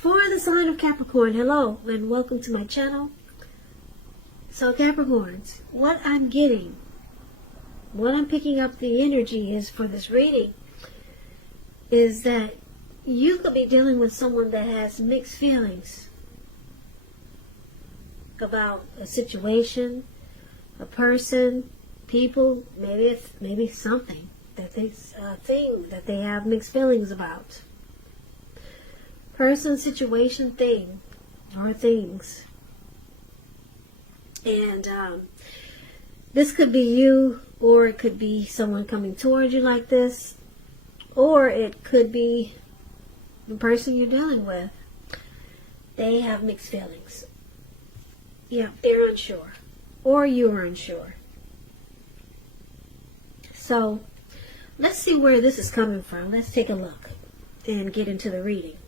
For the sign of Capricorn, hello and welcome to my channel. So Capricorns, what I'm getting, what I'm picking up the energy is for this reading is that you could be dealing with someone that has mixed feelings about a situation, a person, people, maybe something that thing that they have mixed feelings about. Person, situation, thing, or things. And this could be you, or it could be someone coming towards you like this, or it could be the person you're dealing with. They have mixed feelings. Yeah, they're unsure, or you're unsure. So let's see where this is coming from. Let's take a look and get into the reading.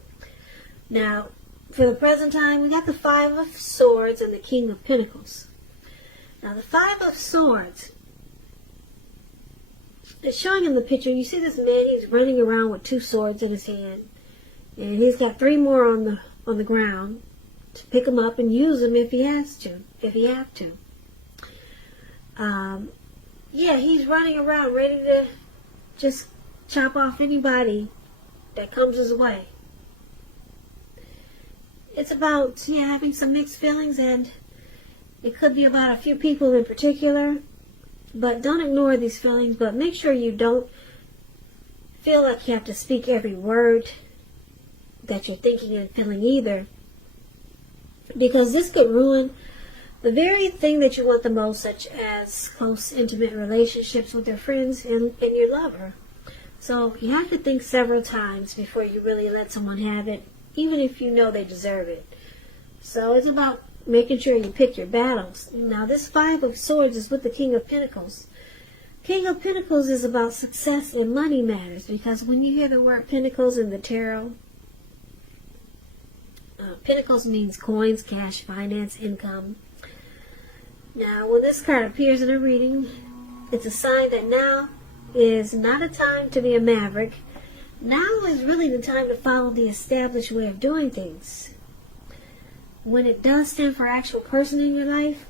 Now, for the present time, we got the Five of Swords and the King of Pentacles. Now, the Five of Swords, it's showing in the picture. You see this man, he's running around with two swords in his hand. And he's got three more on the ground to pick them up and use them if he has to, if he have to. Yeah, he's running around ready to just chop off anybody that comes his way. It's about, having some mixed feelings, and it could be about a few people in particular. But don't ignore these feelings, but make sure you don't feel like you have to speak every word that you're thinking and feeling either. Because this could ruin the very thing that you want the most, such as close, intimate relationships with your friends and your lover. So you have to think several times before you really let someone have it, even if you know they deserve it. So it's about making sure you pick your battles. Now, this Five of Swords is with the King of Pentacles. King of Pentacles is about success in money matters, because when you hear the word Pentacles in the tarot, Pentacles means coins, cash, finance, income. Now, when this card appears in a reading, it's a sign that now is not a time to be a maverick. Now is really the time to follow the established way of doing things. When it does stand for actual person in your life,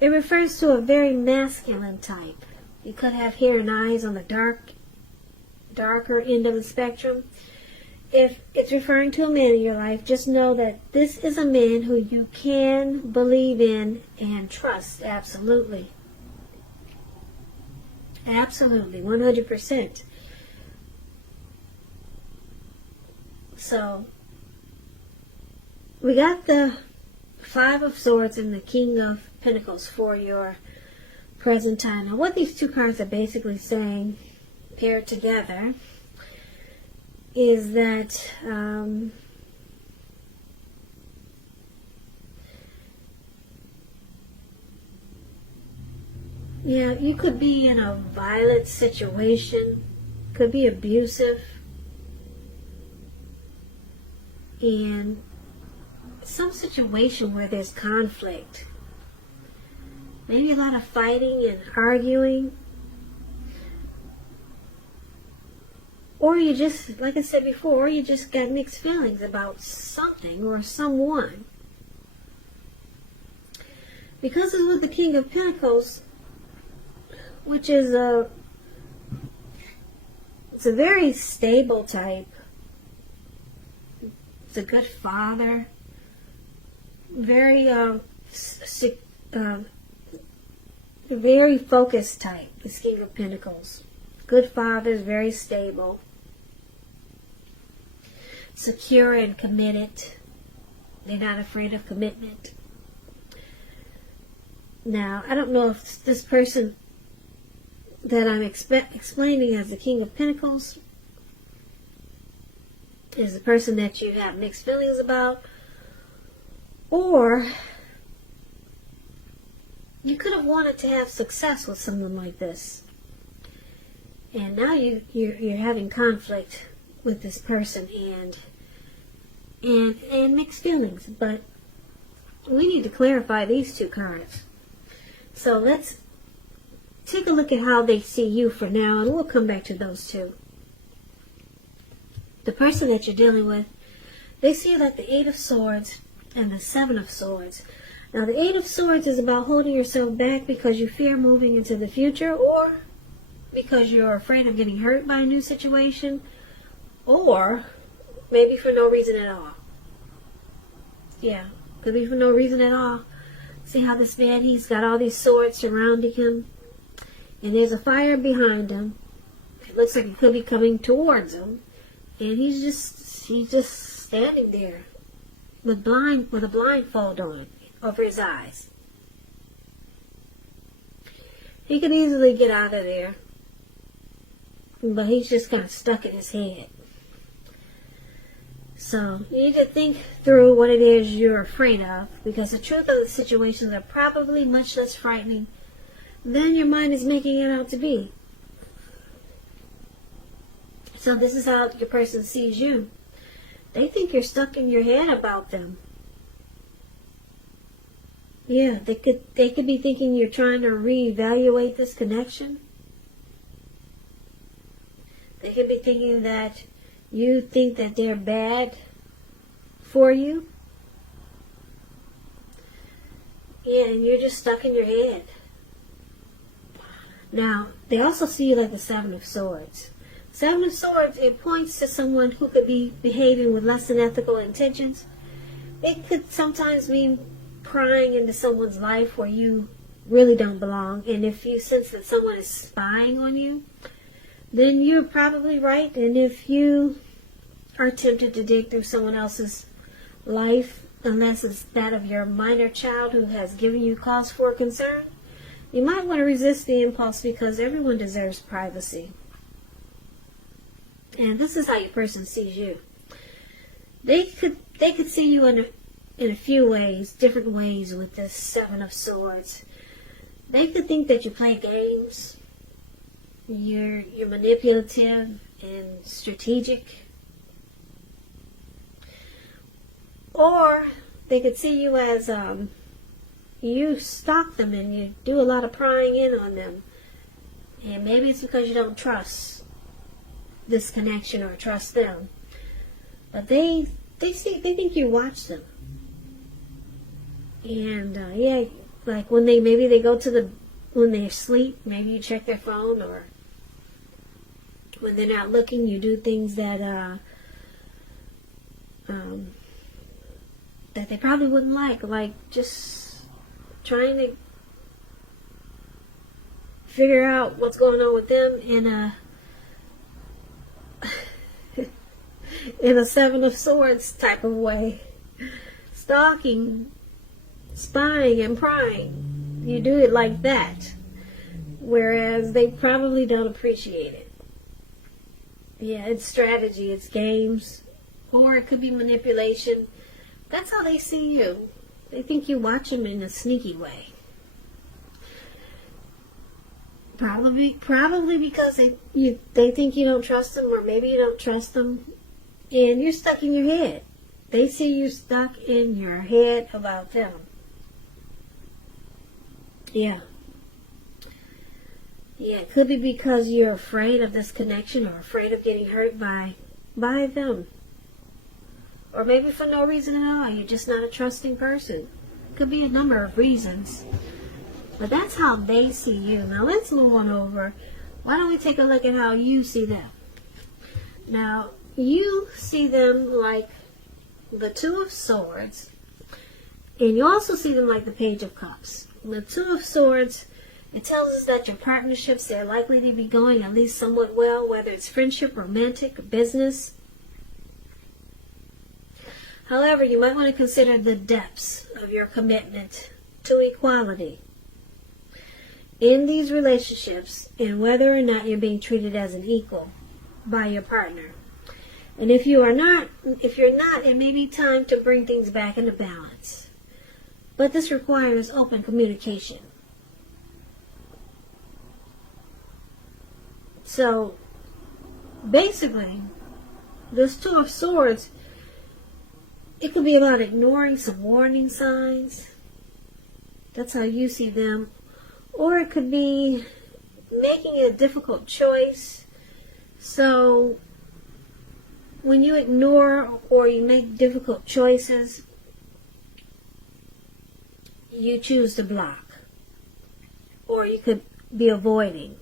it refers to a very masculine type. You could have hair and eyes on the darker end of the spectrum. If it's referring to a man in your life, just know that this is a man who you can believe in and trust. Absolutely. Absolutely. 100%. So, we got the Five of Swords and the King of Pentacles for your present time. Now, what these two cards are basically saying, paired together, is that you could be in a violent situation, could be abusive, and some situation where there's conflict, maybe a lot of fighting and arguing. Or you just, like I said before, you just got mixed feelings about something or someone. Because it's with the King of Pentacles, which is it's a very stable type. It's a good father. Very very focused type, this King of Pentacles. Good father, is very stable. Secure and committed. They're not afraid of commitment. Now, I don't know if this person that I'm explaining as the King of Pentacles is the person that you have mixed feelings about, or you could have wanted to have success with someone like this, and now you're having conflict with this person and mixed feelings. But we need to clarify these two cards. So let's take a look at how they see you for now, and we'll come back to those two. The person that you're dealing with They see like the Eight of Swords and the Seven of Swords. Now the Eight of Swords is about holding yourself back because you fear moving into the future, or because you're afraid of getting hurt by a new situation, or maybe for no reason at all. Yeah, could be for no reason at all. See how this man, he's got all these swords surrounding him, and there's a fire behind him. It looks like it could be coming towards him, and he's just standing there with a blindfold on over his eyes. He could easily get out of there, but he's just kind of stuck in his head. So you need to think through what it is you're afraid of, because the truth of the situations are probably much less frightening than your mind is making it out to be. So this is how your person sees you. They think you're stuck in your head about them. Yeah, they could be thinking you're trying to reevaluate this connection. They could be thinking that you think that they're bad for you. Yeah, and you're just stuck in your head. Now, they also see you like the Seven of Swords. Seven of Swords, it points to someone who could be behaving with less than ethical intentions. It could sometimes mean prying into someone's life where you really don't belong. And if you sense that someone is spying on you, then you're probably right. And if you are tempted to dig through someone else's life, unless it's that of your minor child who has given you cause for concern, you might want to resist the impulse, because everyone deserves privacy. And this is how your person sees you. They could see you in a few ways, different ways with this Seven of Swords. They could think that you play games. You're manipulative and strategic. Or they could see you as you stalk them and you do a lot of prying in on them. And maybe it's because you don't trust this connection or trust them. But they think you watch them. And yeah, like when they when they sleep, maybe you check their phone, or when they're not looking, you do things that that they probably wouldn't like just trying to figure out what's going on with them in a Seven of Swords type of way. Stalking, spying, and prying. You do it like that. Whereas they probably don't appreciate it. Yeah, it's strategy, it's games. Or it could be manipulation. That's how they see you. They think you watch them in a sneaky way. Probably because they think you don't trust them, or maybe you don't trust them, and you're stuck in your head. They see you stuck in your head about them. Yeah. Yeah, it could be because you're afraid of this connection, or afraid of getting hurt by them. Or maybe for no reason at all. You're just not a trusting person. Could be a number of reasons. But that's how they see you. Now let's move on over. Why don't we take a look at how you see them? Now, you see them like the Two of Swords. And you also see them like the Page of Cups. The Two of Swords, it tells us that your partnerships, they're likely to be going at least somewhat well, whether it's friendship, romantic, or business. However, you might want to consider the depths of your commitment to equality in these relationships, and whether or not you're being treated as an equal by your partner. And if you're not, it may be time to bring things back into balance. But this requires open communication. So, basically, this Two of Swords, it could be about ignoring some warning signs. That's how you see them. Or it could be making a difficult choice. So, when you ignore or you make difficult choices, you choose to block. Or you could be avoiding.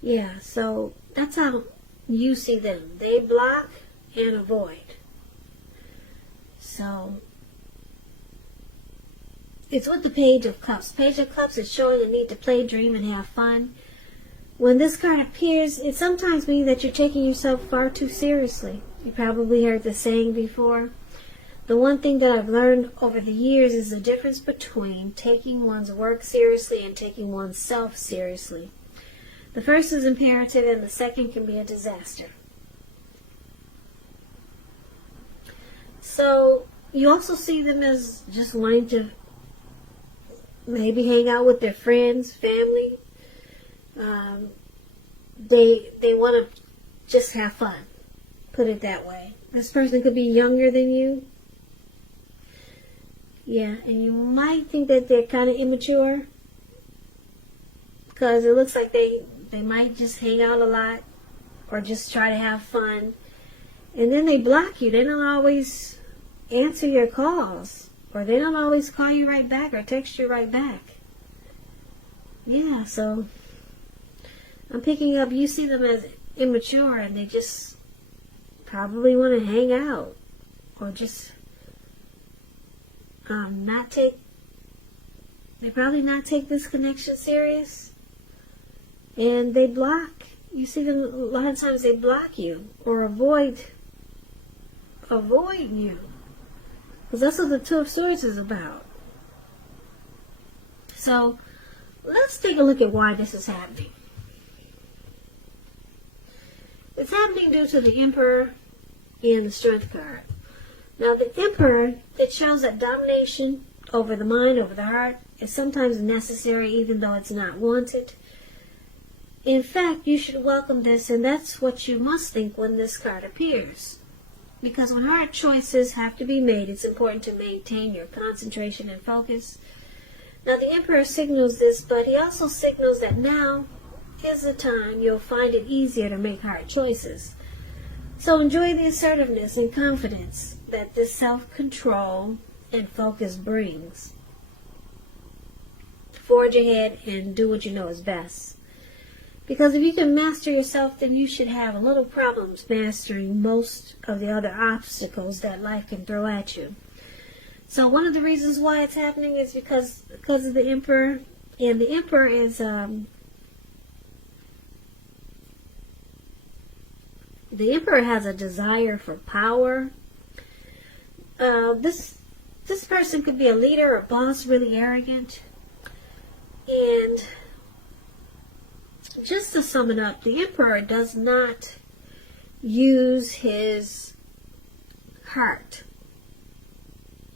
Yeah, so that's how you see them. They block and avoid. So, it's with the Page of Cups. Page of Cups is showing the need to play, dream, and have fun. When this card appears, it sometimes means that you're taking yourself far too seriously. You probably heard the saying before. The one thing that I've learned over the years is the difference between taking one's work seriously and taking oneself seriously. The first is imperative and the second can be a disaster. So, you also see them as just wanting to maybe hang out with their friends, family. They want to just have fun. Put it that way. This person could be younger than you. Yeah, and you might think that they're kind of immature. Because it looks like they might just hang out a lot. Or just try to have fun. And then they block you. They don't always answer your calls. Or they don't always call you right back or text you right back. Yeah, so I'm picking up, you see them as immature and they just probably want to hang out. Or just they probably not take this connection serious. And they block. You see them, a lot of times they block you or avoid you. Because that's what the Two of Swords is about. So, let's take a look at why this is happening. It's happening due to the Emperor and the Strength card. Now, the Emperor, it shows that domination over the mind, over the heart, is sometimes necessary even though it's not wanted. In fact, you should welcome this, and that's what you must think when this card appears. Because when hard choices have to be made, it's important to maintain your concentration and focus. Now, the Emperor signals this, but he also signals that now is the time you'll find it easier to make hard choices. So enjoy the assertiveness and confidence that this self-control and focus brings. Forge ahead and do what you know is best. Because if you can master yourself, then you should have little problems mastering most of the other obstacles that life can throw at you. So one of the reasons why it's happening is because of the Emperor. And the Emperor is the Emperor has a desire for power. This person could be a leader or boss, really arrogant. And just to sum it up, the Emperor does not use his heart.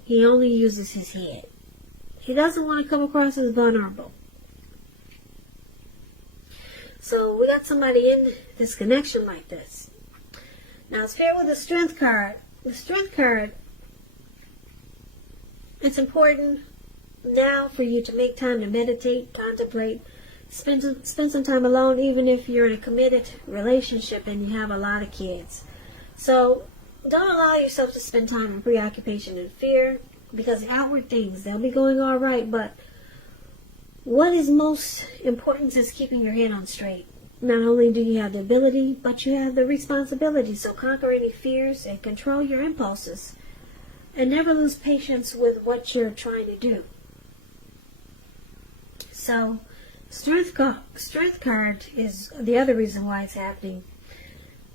He only uses his head. He doesn't want to come across as vulnerable. So we got somebody in this connection like this. Now it's fair with the Strength card. The Strength card, it's important now for you to make time to meditate, contemplate, spend some time alone, even if you're in a committed relationship and you have a lot of kids. So don't allow yourself to spend time in preoccupation and fear, because the outward things, they'll be going all right, but what is most important is keeping your head on straight. Not only do you have the ability, but you have the responsibility. So conquer any fears and control your impulses. And never lose patience with what you're trying to do. So, Strength card is the other reason why it's happening.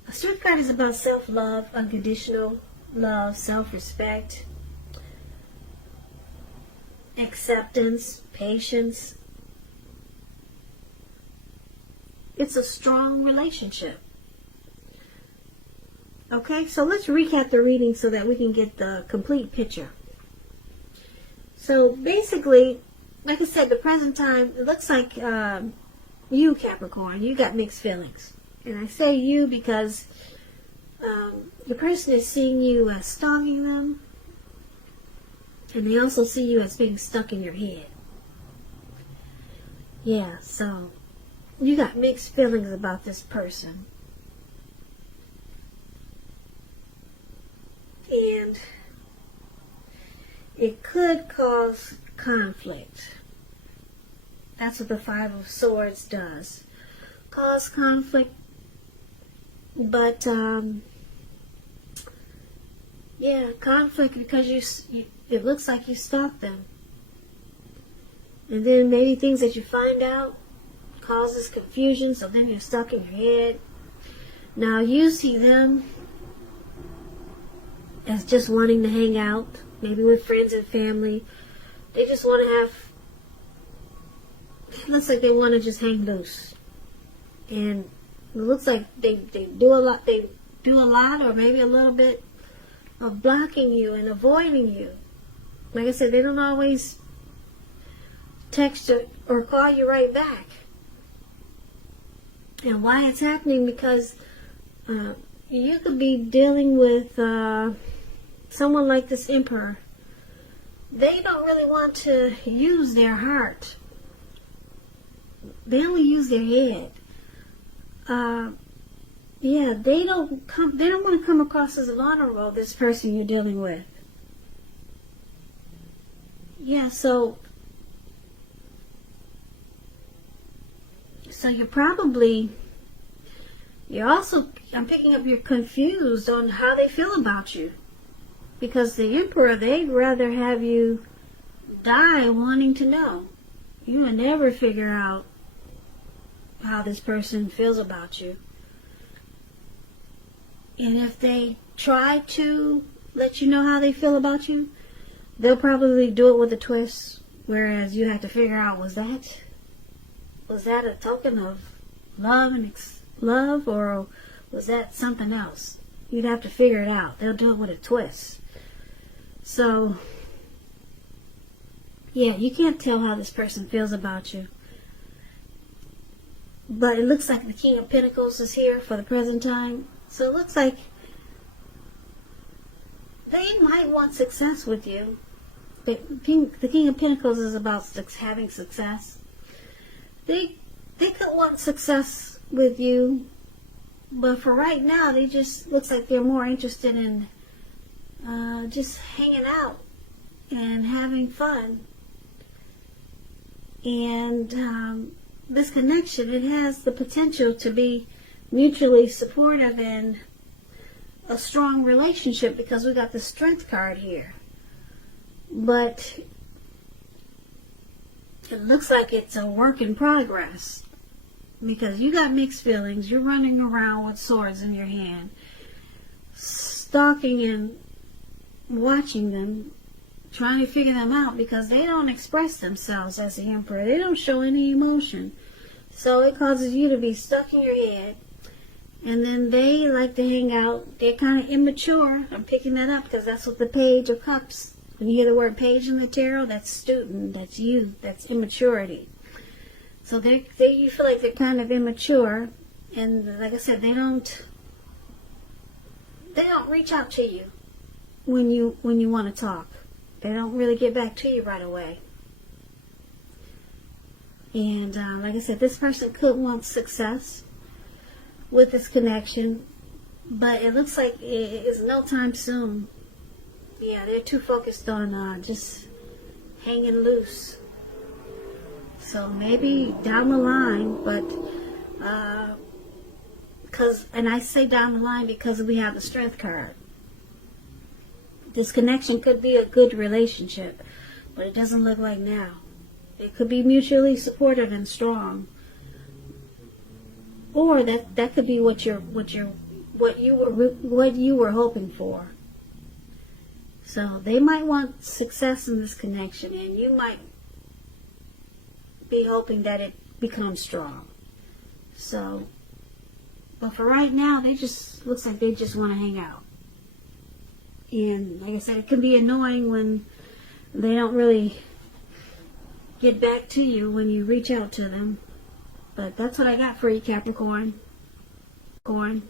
A Strength card is about self-love, unconditional love, self-respect, acceptance, patience. It's a strong relationship. Okay, so let's recap the reading so that we can get the complete picture. So basically, like I said, the present time, it looks like you, Capricorn, you got mixed feelings. And I say you because the person is seeing you as stalking them, and they also see you as being stuck in your head. Yeah, so you got mixed feelings about this person. and it could cause conflict. That's what the Five of Swords does. Cause conflict. But, yeah, conflict because it looks like you stalked them. And then maybe things that you find out causes confusion, so then you're stuck in your head. Now you see them as just wanting to hang out, maybe with friends and family. They just want to it looks like they want to just hang loose. And it looks like they do a lot, or maybe a little bit of blocking you and avoiding you. Like I said, they don't always text or call you right back. And why it's happening, because you could be dealing with someone like this Emperor. They don't really want to use their heart. They only use their head. Yeah, they don't want to come across as vulnerable, this person you're dealing with. Yeah, so I'm picking up you're confused on how they feel about you. Because the Emperor, they'd rather have you die wanting to know. You will never figure out how this person feels about you. And if they try to let you know how they feel about you, they'll probably do it with a twist. Whereas you have to figure out, was that a token of love, or was that something else? You'd have to figure it out. They'll do it with a twist. So, yeah, you can't tell how this person feels about you. But it looks like the King of Pentacles is here for the present time. So it looks like they might want success with you. The King of Pentacles is about having success. They could want success with you, but for right now, they just looks like they're more interested in just hanging out and having fun. And this connection, it has the potential to be mutually supportive and a strong relationship, because we got the Strength card here. But it looks like it's a work in progress, because you got mixed feelings. You're running around with swords in your hand, stalking and watching them, trying to figure them out, because they don't express themselves as the Emperor. They don't show any emotion. So it causes you to be stuck in your head. And then they like to hang out. They're kind of immature. I'm picking that up because that's what the Page of Cups, when you hear the word page in the tarot, that's student, that's youth, that's immaturity. So you feel like they're kind of immature. And like I said, they don't reach out to you when you want to talk. They don't really get back to you right away. And like I said, this person could want success with this connection, but it looks like it is no time soon. Yeah, they're too focused on just hanging loose. So maybe down the line, but and I say down the line because we have the Strength card. This connection could be a good relationship, but it doesn't look like now. It could be mutually supportive and strong, or that could be what you were hoping for. So they might want success in this connection, and you might be hoping that it becomes strong. So, but for right now, looks like they just want to hang out. And like I said, it can be annoying when they don't really get back to you when you reach out to them. But that's what I got for you, Capricorn. Corn.